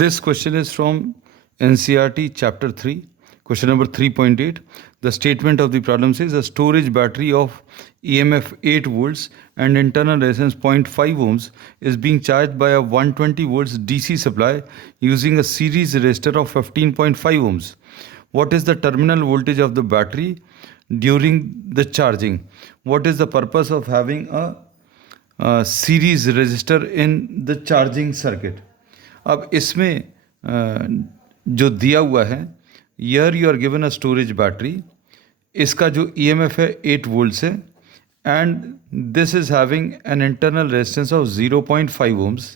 This question is from NCERT chapter 3, question number 3.8. The statement of the problem says a storage battery of EMF 8 volts and internal resistance 0.5 ohms is being charged by a 120 volts DC supply using a series resistor of 15.5 ohms. What is the terminal voltage of the battery during the charging? What is the purpose of having a series resistor in the charging circuit? अब इसमें जो दिया हुआ है, here you are given a storage battery, इसका जो EMF है 8 volts है and this is having an internal resistance of 0.5 ohms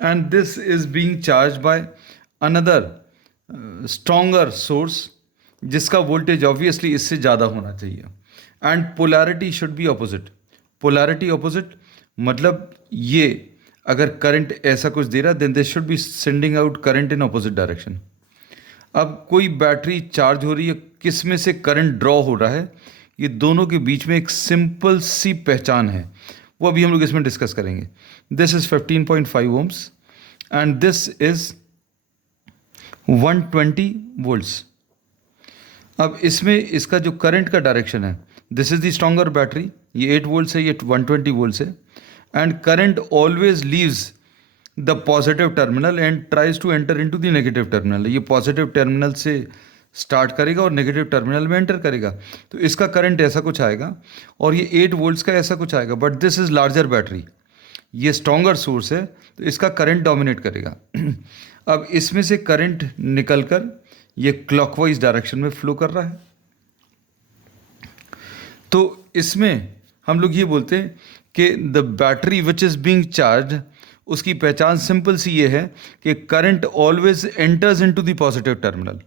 and this is being charged by another stronger source जिसका वोल्टेज ऑब्वियसली इससे ज़्यादा होना चाहिए and polarity should be opposite. Polarity opposite मतलब ये अगर करंट ऐसा कुछ दे रहा then this should be sending out current in opposite direction. अब कोई बैटरी चार्ज हो रही है, किस में से करंट ड्रॉ हो रहा है, ये दोनों के बीच में एक सिंपल सी पहचान है, वो अभी हम लोग इसमें डिस्कस करेंगे. This is 15.5 ohms and this is 120 volts. अब इसमें इसका जो करंट का डायरेक्शन है, this is the stronger battery, ये 8 वोल्ट्स है, ये 120 वोल्ट्स है and current always leaves the positive terminal and tries to enter into the negative terminal. ये positive terminal से स्टार्ट करेगा और नेगेटिव टर्मिनल में एंटर करेगा, तो इसका करंट ऐसा कुछ आएगा और ये 8 वोल्ट्स का ऐसा कुछ आएगा. But this is larger battery, ये स्ट्रॉन्गर सोर्स है, तो इसका करंट डोमिनेट करेगा. अब इसमें से करंट निकलकर ये क्लॉकवाइज डायरेक्शन में फ्लो कर रहा है, तो इसमें हम लोग ये बोलते हैं कि the battery which is being charge, उसकी पहचान सिंपल सी ये है कि current always enters into the positive terminal.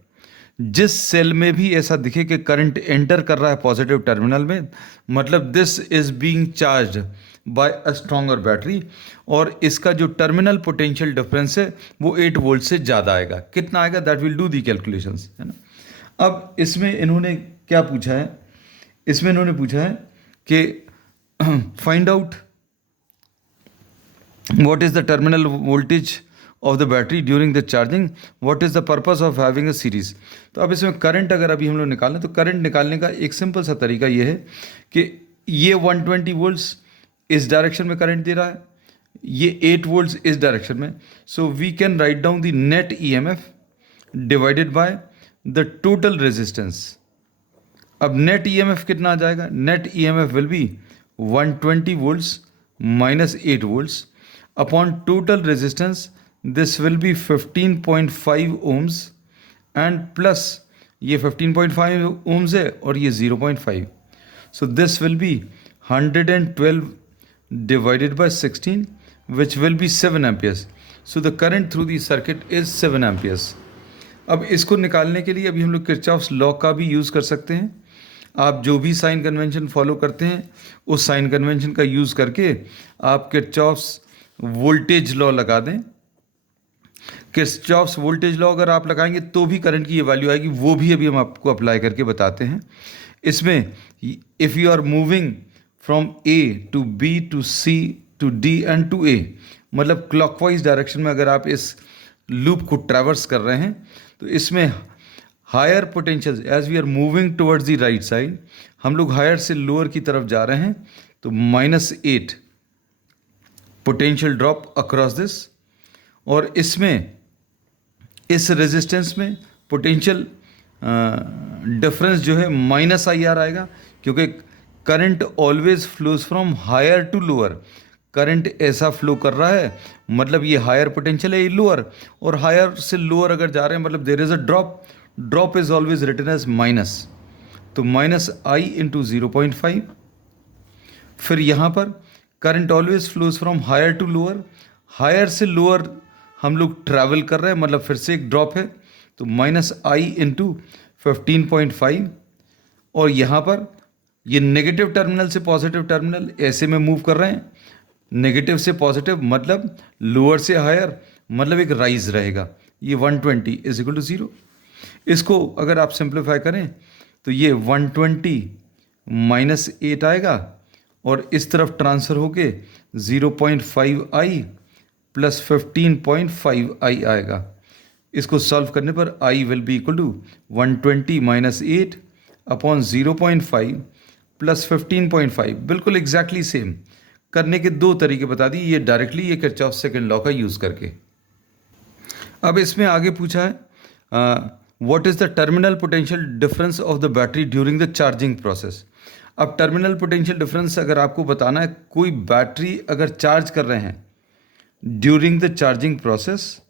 जिस सेल में भी ऐसा दिखे कि करंट एंटर कर रहा है पॉजिटिव टर्मिनल में, मतलब this is being charged bye a stronger battery, और इसका जो टर्मिनल पोटेंशियल डिफरेंस है वो 8 वोल्ट से ज़्यादा आएगा. कितना आएगा that will do the calculations, है ना. अब इसमें इन्होंने क्या पूछा है, इसमें इन्होंने पूछा है कि find out what is the terminal voltage of the battery during the charging, what is the purpose of having a series. तो अब इसमें करंट अगर अभी हम लोग निकालें तो करंट निकालने का एक सिंपल सा तरीका ये है कि ये 120 वोल्ट्स इस डायरेक्शन में करंट दे रहा है, ये 8 वोल्ट्स इस डायरेक्शन में, so we can write down the net EMF divided by the total resistance. अब नेट ईएमएफ कितना आ जाएगा, net EMF will be 120 volts minus 8 volts upon total resistance. This will be 15.5 ohms and plus ये 15.5 ohms है और ये 0.5. So this will be 112 divided by 16 which will be 7 amperes. So the current through the circuit is 7 amperes. अब इसको निकालने के लिए अभी हम लोग किरचॉफ्स लॉ का भी यूज़ कर सकते हैं. आप जो भी साइन कन्वेंशन फॉलो करते हैं उस साइन कन्वेंशन का यूज़ करके आप किरचॉफ्स वोल्टेज लॉ लगा दें. किरचॉफ्स वोल्टेज लॉ अगर आप लगाएंगे तो भी करंट की ये वैल्यू आएगी, वो भी अभी हम आपको अप्लाई करके बताते हैं. इसमें if you are moving from A to B to C to D and to A, मतलब क्लॉकवाइज डायरेक्शन में अगर आप इस लूप को ट्रैवर्स कर रहे हैं, तो इसमें higher potential as we are moving towards the right side, हम लोग हायर से लोअर की तरफ जा रहे हैं, तो -8 पोटेंशियल ड्रॉप अक्रॉस दिस. और इसमें इस रेजिस्टेंस में पोटेंशियल डिफरेंस जो है -IR आएगा, क्योंकि current always flows from higher to lower. Current ऐसा फ्लो कर रहा है, मतलब ये हायर पोटेंशियल है, ये लोअर, और हायर से लोअर अगर जा रहे हैं मतलब there is a drop. Drop is always written as minus, तो -I इंटू 0.5. फिर यहाँ पर current always flows from higher to lower, higher से लोअर हम लोग ट्रैवल कर रहे हैं, मतलब फिर से एक ड्रॉप है, तो -I इंटू 15.5. और यहाँ पर ये नेगेटिव टर्मिनल से पॉजिटिव टर्मिनल ऐसे में मूव कर रहे हैं, नेगेटिव से पॉजिटिव मतलब लोअर से हायर, मतलब एक राइज रहेगा. ये 120 इज इक्वल टू 0. इसको अगर आप सिंप्लीफाई करें तो ये 120 -8 आएगा और इस तरफ ट्रांसफ़र होके 0.5I प्लस 15.5 आई आएगा। इसको सॉल्व करने पर I will be equal to 120 minus 8 upon 0.5 plus 15.5। बिल्कुल एग्जैक्टली सेम। करने के दो तरीके बता दी, ये डायरेक्टली, ये किरचॉफ सेकंड लॉ का यूज़ करके। अब इसमें आगे पूछा है what is the terminal potential difference of the battery during the charging process. अब टर्मिनल पोटेंशियल डिफरेंस अगर आपको बताना है, कोई बैटरी अगर चार्ज कर रहे हैं during the charging process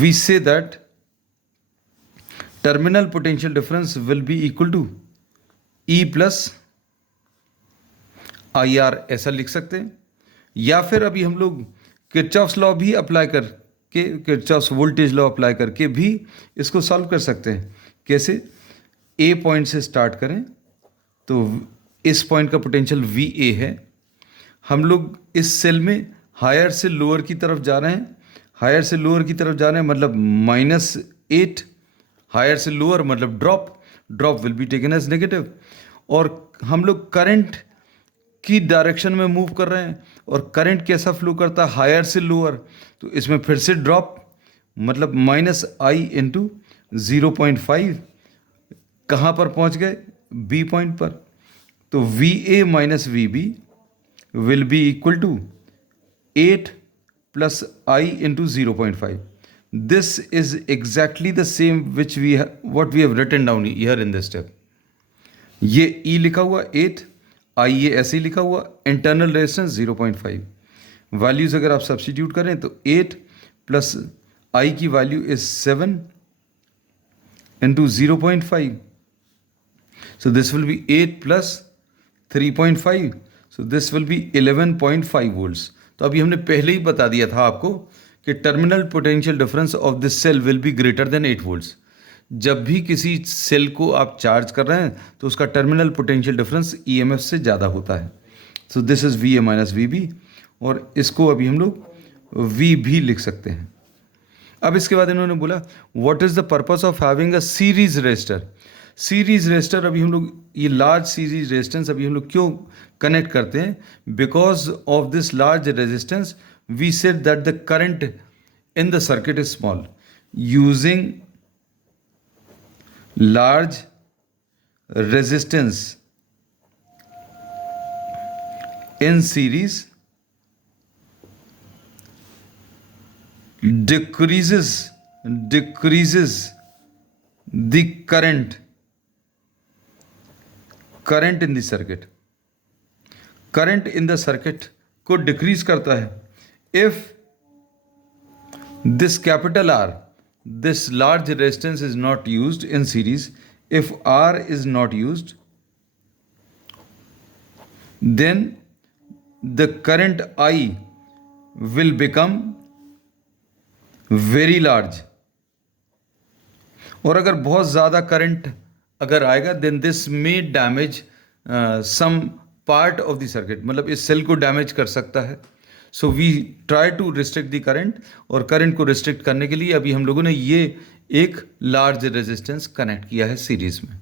we say that terminal potential difference will be equal to E plus IR, ऐसा लिख सकते हैं। या फिर अभी हम लोग किरचॉफ्स लॉ भी अप्लाई करके, किरचॉफ्स वोल्टेज लॉ अप्लाई करके भी इसको सॉल्व कर सकते हैं। कैसे? ए पॉइंट से स्टार्ट करें तो इस पॉइंट का पोटेंशियल VA है। हम लोग इस सेल में हायर से लोअर की तरफ जा रहे हैं, हायर से लोअर की तरफ जा रहे हैं मतलब -8, हायर से लोअर मतलब drop will be taken as negative. और हम लोग करंट की डायरेक्शन में मूव कर रहे हैं, और करंट कैसा फ्लो करता है, हायर से लोअर, तो इसमें फिर से ड्रॉप मतलब -I इंटू 0.5। कहाँ पर पहुँच गए? बी पॉइंट पर। तो VA minus VB will be equal to 8 plus I into 0.5. This is exactly the same which what we have written down here in this step. ये E लिखा हुआ 8, I ये ऐसे ही लिखा हुआ, इंटरनल रेजिस्टेंस 0.5। वैल्यूज अगर आप सब्स्टिट्यूट करें तो 8 प्लस I की value is 7 into 0.5. So this will be 8 plus 3.5. So this will be 11.5 volts. तो अभी हमने पहले ही बता दिया था आपको कि terminal potential difference of this cell will be greater than 8 volts. जब भी किसी सेल को आप चार्ज कर रहे हैं तो उसका टर्मिनल पोटेंशियल डिफरेंस EMF से ज़्यादा होता है। So this is VA minus VB, और इसको अभी हम लोग V भी लिख सकते हैं। अब इसके बाद इन्होंने बोला what is the purpose of having a series resistor. Series resistor अभी हम लोग, ये लार्ज सीरीज रेजिस्टेंस अभी हम लोग क्यों कनेक्ट करते हैं? Because of this large resistance we said that the current in the circuit is small. Using large resistance in series decreases the current in the circuit. Current in the circuit को decrease करता है if this capital R, this large resistance is not used in series. If R is not used, then the current I will become very large. और अगर बहुत ज़्यादा current अगर आएगा then this may damage some part of the circuit, मतलब इस cell को damage कर सकता है। So we try to restrict the current, और करंट को रिस्ट्रिक्ट करने के लिए अभी हम लोगों ने ये एक लार्ज रेजिस्टेंस कनेक्ट किया है सीरीज में।